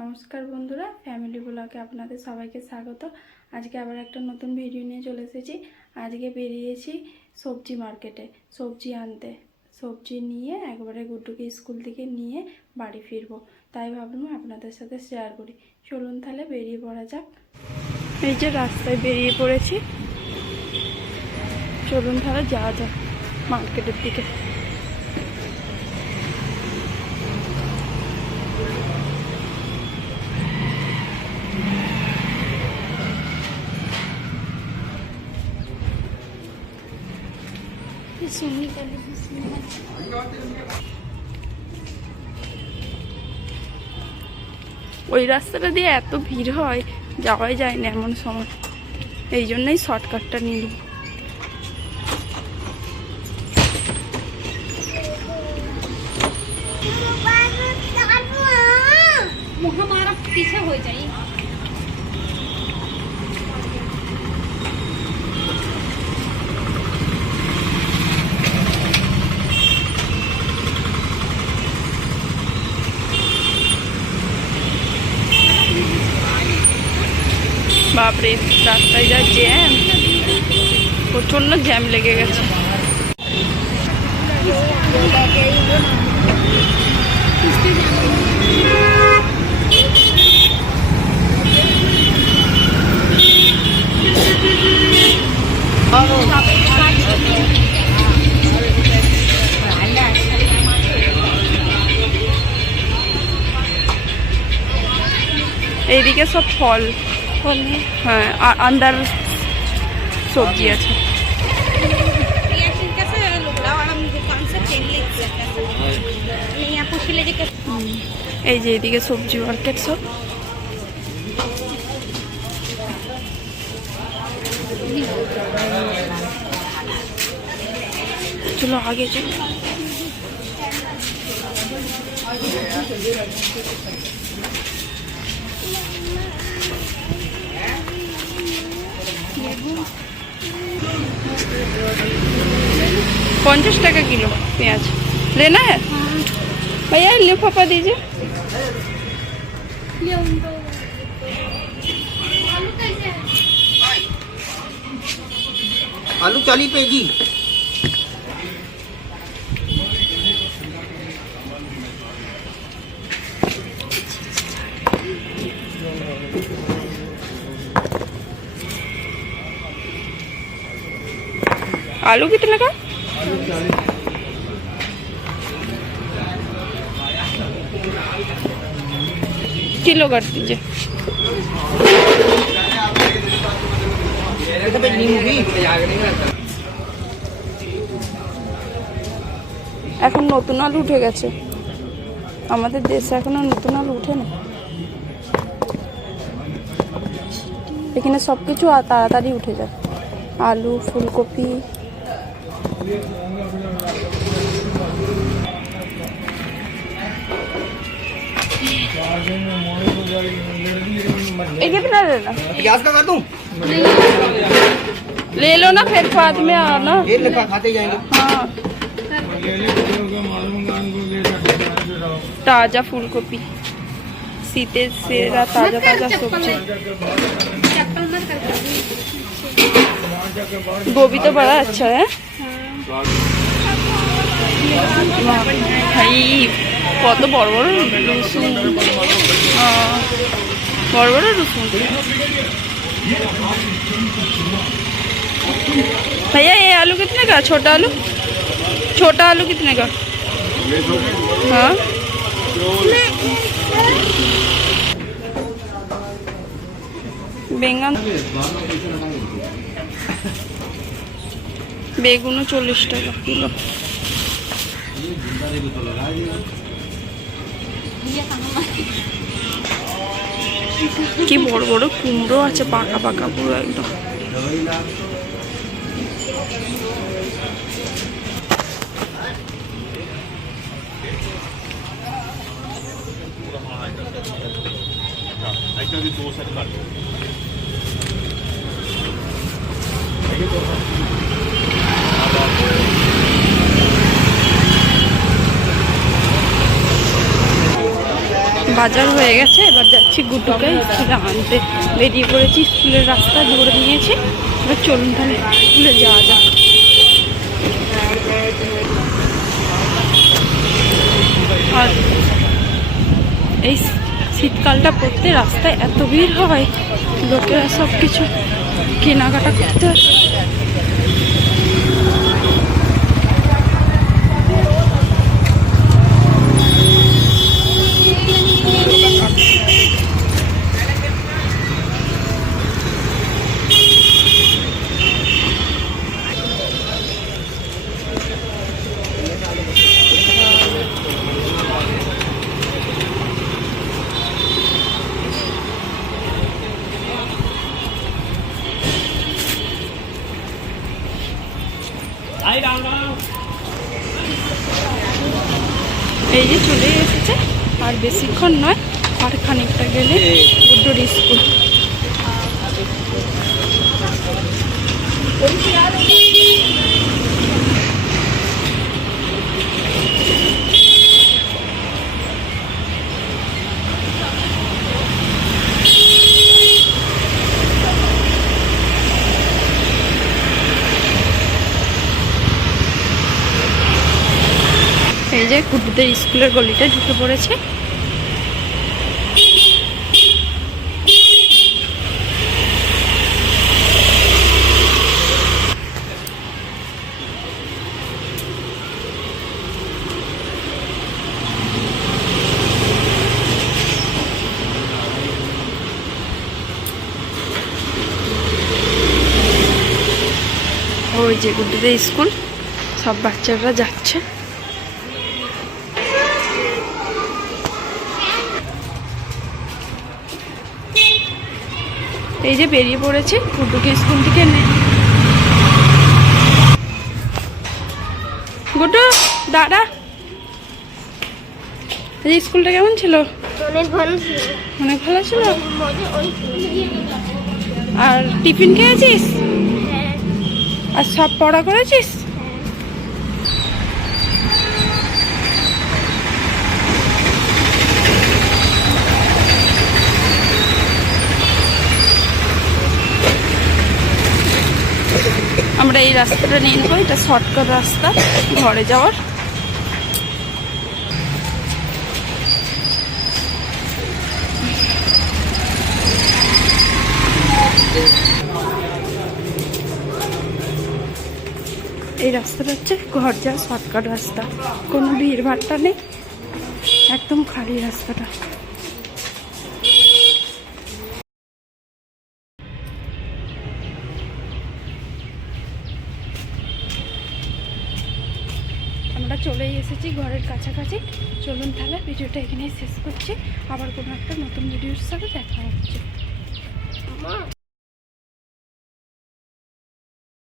নমস্কার বন্ধুরা, ফ্যামিলি ব্লগে আপনাদের সবাইকে স্বাগত। আজকে আবার একটা নতুন ভিডিও নিয়ে চলে এসেছি। আজকে বেরিয়েছি সবজি মার্কেটে সবজি আনতে। সবজি নিয়ে একবারে গুড্ডুকে স্কুল থেকে নিয়ে বাড়ি ফিরবো, তাই ভাবলাম আপনাদের সাথে শেয়ার করি। চলুন তাহলে বেরিয়ে পড়া যাক। এই যে রাস্তায় বেরিয়ে পড়েছি, চলুন তাহলে যাওয়া যাক মার্কেটের দিকে। ওই রাস্তাটা দিয়ে এত ভিড় হয়, যাওয়াই যায় না এমন সময়, এই জন্যই শর্টকাটটা নিল। हमारा पीछे हो जाए। বাপরে, রাস্তায় যা জ্যাম, প্রচন্ড জ্যাম লেগে গেছে। এইদিকে সব ফল, হ্যাঁ, আন্ডার সবজি আছে। এই যে এইদিকে সবজি মার্কেট সব। চলো আগে চলো। पचास टाका किलो प्याज लेना है भैया, लिफाफा दीजिए। आलू 40 पे जी। आलू कितने का? किलो कर दीजिए। এখন নতুন আলু উঠে গেছে, আমাদের দেশে এখনো নতুন আলু উঠে না। এখানে সবকিছু তাড়াতাড়ি উঠে যায়, আলু, ফুলকপি। कितना लेना? प्याज का कर दूं? ले लो ना, फिर बाद में आना। ये लिफा खाते जाएंगे। हाँ, ताजा फूलगोभी, सीते सेरा, ताजा ताजा सब्जी। गोभी तो बड़ा अच्छा है भाई। কত বড় বড় রসুন, বড় বড় রসুন। भैया ये आलू कितने का? छोटा आलू, छोटा आलू कितने का? हाँ, বেঙ্গন, বেগুনও 40 টাকা কিলো। কি বড় বড় কুমড়ো আছে, পাকা পাকা পুরো একদম। বাজার হয়ে গেছে, এবার যাচ্ছি গুড্ডুকে স্কুলে আনতে। বেরিয়ে পড়েছি, স্কুলের রাস্তা ধরে নিয়েছি। এবার চলুন তাহলে স্কুলে যাওয়া যাক। আর এই শীতকালটা পড়তে রাস্তায় এত ভিড় হয়, লোকেরা সব কিছু কেনাকাটা করতে আসে। এই যে চলে এসেছে, আর বেশিক্ষণ নয়, আর খানিকটা গেলে গুড্ডুর স্কুল। এই যে গুড্ডুদের স্কুলের গলিটা ঢুকে পড়েছে। ওই যে গুড্ডুদের স্কুল, সব বাচ্চারা যাচ্ছে। এই যে বেরিয়ে পড়েছি গুড্ডুকে স্কুল থেকে নে। গুড্ডু দাদা, এই স্কুলটা কেমন ছিল? অনেক ভালো ছিল। অনেক ভালো ছিল। মজা হয়েছিল। আর টিফিন খেয়েছিস? হ্যাঁ। আর সব পড়া করেছিস? আমরা এই রাস্তাটা নিয়ে নেবো, এটা শর্টকাট রাস্তা ঘরে যাওয়ার। এই রাস্তাটা হচ্ছে ঘর যাওয়ার শর্টকাট রাস্তা, কোনো ভিড় ভাট্টা নেই, একদম খালি রাস্তাটা। আমরা চলেই এসেছি ঘরের কাছাকাছি। চলুন তাহলে ভিডিওটা এখানেই শেষ করছি, আবার কোনো একটা নতুন ভিডিওর সাথে দেখা হচ্ছে।